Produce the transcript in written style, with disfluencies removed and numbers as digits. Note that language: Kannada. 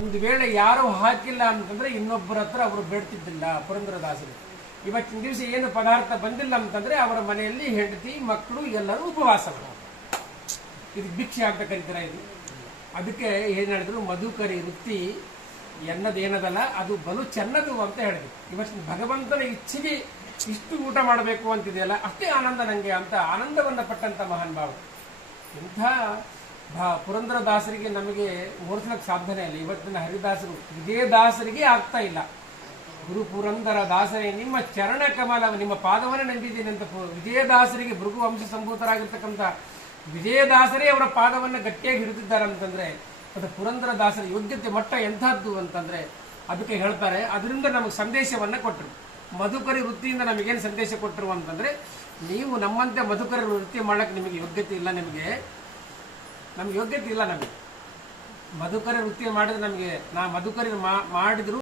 ಒಂದು ವೇಳೆ ಯಾರು ಹಾಕಿಲ್ಲ ಅಂತಂದ್ರೆ ಇನ್ನೊಬ್ಬರ ಹತ್ರ ಅವರು ಬೇಡ್ತಿದ್ದಿಲ್ಲ ಪುರಂದರದಾಸರು. ಇವತ್ತಿನ ದಿವಸ ಏನು ಪದಾರ್ಥ ಬಂದಿಲ್ಲ ಅಂತಂದ್ರೆ ಅವರ ಮನೆಯಲ್ಲಿ ಹೆಂಡತಿ ಮಕ್ಕಳು ಎಲ್ಲರೂ ಉಪವಾಸ ಮಾಡೋದು. ಇದು ಭಿಕ್ಷೆ ಅಂತ ಕರೀತಾರೆ. ಇದು ಅದಕ್ಕೆ ಏನ್ ಹೇಳಿದ್ರು, ಮಧುಕರಿ ವೃತ್ತಿ ಎನ್ನದೇನದಲ್ಲ ಅದು ಬಲು ಚೆನ್ನದು ಅಂತ ಹೇಳಿದ್ರು. ಇವತ್ತಿನ ಭಗವಂತನ ಇಚ್ಛೆಗೆ ಇಷ್ಟು ಊಟ ಮಾಡಬೇಕು ಅಂತಿದೆಯಲ್ಲ, ಅಷ್ಟೇ ಆನಂದ ನಂಗೆ ಅಂತ ಆನಂದವನ್ನ ಪಟ್ಟಂತ ಮಹಾನ್ ಭಾವ. ಇಂಥ ಪುರಂದರದಾಸರಿಗೆ ನಮಗೆ ಹೋಲಿಸಲಿಕ್ಕೆ ಸಾಧ್ಯನೇ ಇಲ್ಲ. ಇವತ್ತಿನ ಹರಿದಾಸರು ವಿಜಯದಾಸರಿಗೆ ಆಗ್ತಾ ಇಲ್ಲ. ಗುರು ಪುರಂದರ ದಾಸರೇ ನಿಮ್ಮ ಚರಣ ಕಮಲ, ನಿಮ್ಮ ಪಾದವನ್ನೇ ನಂಬಿದ್ದೀನಿ ಅಂತ ವಿಜಯದಾಸರಿಗೆ ಭೃಗು ವಂಶ ಸಂಭೂತರಾಗಿರ್ತಕ್ಕಂಥ ವಿಜಯದಾಸರೇ ಅವರ ಪಾದವನ್ನು ಗಟ್ಟಿಯಾಗಿ ಹಿಡಿದಿದ್ದಾರೆ ಅಂತಂದ್ರೆ ಅದು ಪುರಂದರ ದಾಸರ ಯೋಗ್ಯತೆ ಮಟ್ಟ ಎಂಥದ್ದು ಅಂತಂದ್ರೆ ಅದಕ್ಕೆ ಹೇಳ್ತಾರೆ. ಅದರಿಂದ ನಮಗೆ ಸಂದೇಶವನ್ನ ಕೊಟ್ಟರು. ಮಧುಕರಿ ವೃತ್ತಿಯಿಂದ ನಮಗೇನು ಸಂದೇಶ ಕೊಟ್ಟರು ಅಂತಂದ್ರೆ, ನೀವು ನಮ್ಮಂತೆ ಮಧುಕರಿ ವೃತ್ತಿ ಮಾಡಕ್ಕೆ ನಿಮಗೆ ಯೋಗ್ಯತೆ ಇಲ್ಲ. ನಮಗೆ ಯೋಗ್ಯತೆ ಇಲ್ಲ. ನಮಗೆ ಮಧುಕರಿ ವೃತ್ತಿ ಮಾಡಿದ್ರೆ ನಮಗೆ ಮಧುಕರಿ ಮಾಡಿದ್ರು